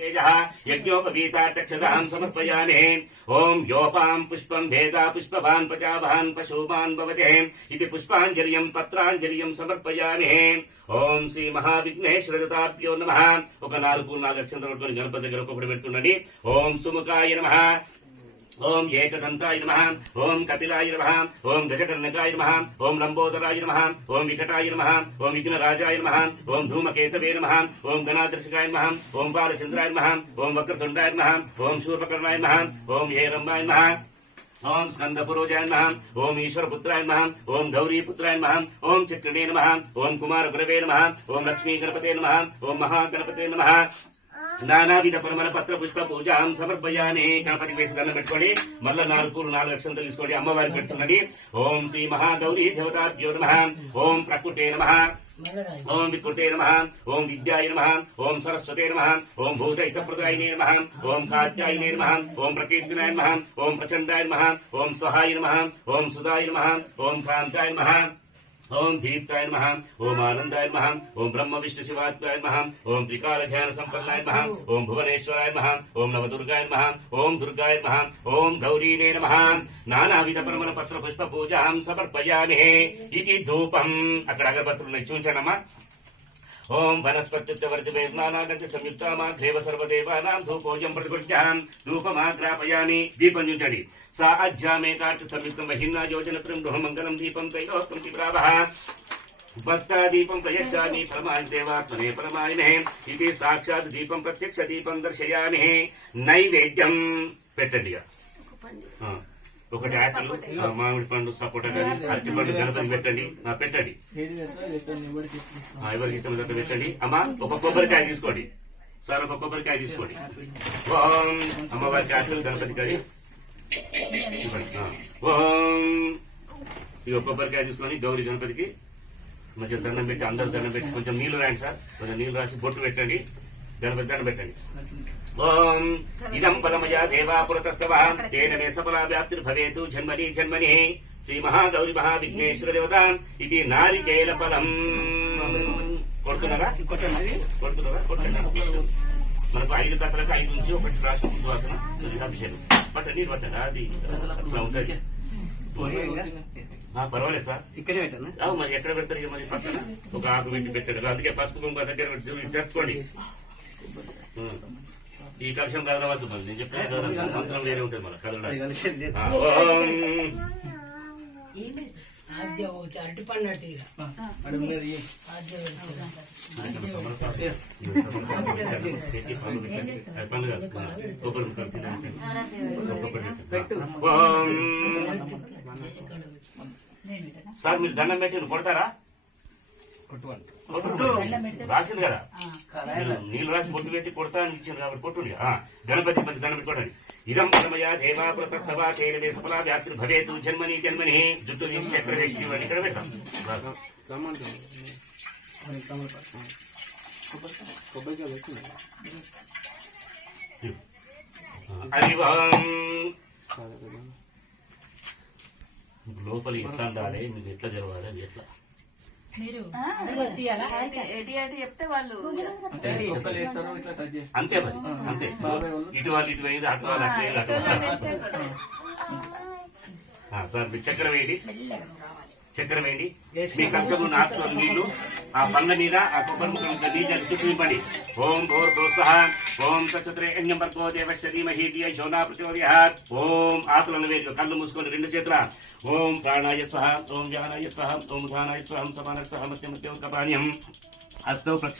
తేజ యజ్ఞోపవీతాటక్షదాం సమర్పయామి ఓం యోపాం పుష్పం భేదా పుష్పవాన్ పచావాన్ పశూమాన్ భవతే ఇది పుష్పాంజలియం పత్రాంజలియం సమర్పయామి ఓం శ్రీ మహావిఘ్నేశ్వర దత్తాభ్యో నమ ఒక నాలుగు నాలుగు అక్షంతలు గణపతి దగ్గర ఒక్కొక్కటి పెడుతుండండి। ఓం సుముఖాయ నమ ఓం ఏకదంతాయ నమ ఓం కపిలాయ నమ ఓం గజకర్ణకాయ నమ ఓం లంబోదరాయ నమ ఓం వికటాయ నమ ఓం విఘ్నరాజాయ నమ ఓం ధూమకేతవే నమ ఓం గణాదర్శకాయ నమ ఓం బాలచంద్రాయ నమ ఓం వక్రతుండాయ నమ ఓం శూర్పకర్ణాయ నమ ఓం హేరంబాయ నమ ఓం స్కందపురోజాయ నమ ఓం ఈశ్వరపుత్రాయ నమ ఓం గౌరీపుత్రాయ నమ ఓం చక్రిణే నమ ఓం కుమార గురవే నమ ఓం లక్ష్మీ గణపతే నమ ఓం మహాగణపతే నమ నానావిధ పరిమళ పత్ర పుష్ప పూజ సమర్పయామి గణపతి వేసి దండం పెట్టుకోండి మళ్ళా నాలుగు పూలు నాలుగు లక్షలు తెలుసుకోండి అమ్మవారికి పెడుతుండండి ఓం శ్రీ మహాగౌరీ దేవతాభ్యో నమ ఓం ప్రకృతే నమ ఓం వికృతే నమ ఓం విద్యాయ నమ ఓం సరస్వతే నమ ఓం భూతైత భూతైతప్రదాయనే నమ ఓం కాత్యాయనే నమ ఓం ప్రకీర్తినాయ నమ ఓం ప్రచండాయ నమ ఓం స్వహాయ నమ ఓం సుధాయ నమ ఓం కాంతాయ నమ ఓం దీప్తాయ నమ ఓం ఆనందాయ నమ ఓం బ్రహ్మ విష్ణు శివాత్మాయ నమ ఓం త్రికాల ధ్యాన సంపన్నాయ నమ ఓం భువనేశ్వరాయ నమ ఓం నవదుర్గాయ నమ ఓం దుర్గాయ నమ ఓం గౌరీనే నమ నానావిధ పరమల పత్ర పుష్ప పూజాం సమర్పయామి ఇది ధూపం అక్కడ అగరబత్తులు చూచండమ్మా ఓం వనస్పత్యుత్తవర్తివే స్నానాగతి సంయుక్తామాగ్రేవ సర్వదేవానాం ధూపోజం ప్రతిగృహ్యాం ధూపమాగ్రాపయామి దీపం చూచండి సా అధ్యామేకాట్ సంయుక్తం మహిమ్నా యోజనత్రం గృహమంగళం దీపం తైలోస్తం త్రిప్రావః భక్తాదీపం ప్రయచ్చామి పరమాయ దేవాత్మనే పరమాయనే ఇది సాక్షాత్ దీపం ప్రత్యక్ష దీపం దర్శయామి నైవేద్యం పెట్టండి ఇక. ఆ, ఒకటి ఆటలు మామిడి పండు సపోటా కానీ అరటి పండు గణపతి పెట్టండి. పెట్టండి. ఆ, ఎవరికి ఇష్టం ఉన్నట్టు పెట్టండి. అమ్మా ఒక కొబ్బరికాయ తీసుకోండి. సార్ ఒక కొబ్బరికాయ తీసుకోండి. ఓం అమ్మవారికి ఆటలు గణపతి గారి. ఓం. ఈ కొబ్బరికాయ తీసుకొని గౌరీ గణపతికి. మంచిగా దండం పెట్టి అందరు దండం పెట్టి కొంచెం నీళ్ళు రాయండి సార్. కొంచెం నీళ్ళు రాసి బొట్టు పెట్టండి. గణపతి. దండం పెట్టండి ఓం ఇదం పరమయా దేవా పురతస్తవ తేన మే సఫలా వ్యాప్తిర్భవేతు జన్మని జన్మని శ్రీ మహాగౌరి మహావిఘ్నేశ్వర ఇది నారికేల ఫలం కొడుతున్నారా? కొడుతున్నారా? కొట్టండి. మనకు ఐదు కథలకు ఐదు నుంచి ఒకటి రాష్ట్ర ఉద్వాసన అభిషేకం. పట్టండి పట్టండి. అది అట్లా ఉంటుంది. ఆ, పర్వాలేదు సార్. ఇక్కడే పెట్టాను? అవు మరి ఎక్కడ పెడతారు ఇక మరి పక్కన? ఒక ఆకు పెట్టి పెట్టాడు. అందుకే పసుపు కుంకుమ దగ్గర. ఈ కలశం కదలవద్దు మరి. నేను చెప్పిన కదలదు. మంత్రం వేరే ఉంటుంది మన కదలడానికి. ఆద్య ఒకటి. సార్ మీరు దండం పెట్టి కొడతారా. రాసింది కదా. మీరు నీళ్ళు రాసి బొట్టు పెట్టి కొడతా అని ఇచ్చారు కాబట్టి కొట్టుండి ఆ, గణపతి మంచి దండం కొట్టండి ఇదం పరమయ దేవాపురతస్తవా తేన సఫలా వ్యాప్తి భవేతు జన్మని జన్మని జుట్టు తీసి ఎక్కడ వ్యక్తి ఇవ్వండి ఇక్కడ పెట్టాం. లోపల ఎట్లా ఉండాలి? మీకు ఎట్లా జరగాలి అది ఎట్లా? చెప్తే వాళ్ళు అంతే మరి అంతే. ఇటు వాళ్ళు ఇటు వేయదు అటు వాళ్ళు అటు వేయదు సార్ మీరు చక్కెర వేయండి. చక్కెర వేయండి. మీ కష్టము నాటుతో నీళ్ళు ఆ పండ్ల మీద ఆ కొబ్బరి ముక్కల నీళ్ళు నింపండి ఓం భోర్ దోసహ ఓం తత్రే ఎన్యంబర్గో దేవశ్య ధీమహి ధియ శోనా ప్రచోదయాత్ ఓం ఆకులను వేరు కళ్ళు మూసుకొని రెండు చేతుల. ओम प्राणाय स्वाहा ओम ज्ञानाय स्वाहा ओम ध्यानाय स्वाहा समानस्वाहा मध्यमध्यम कपाण्यम हस्तौ प्रक्ष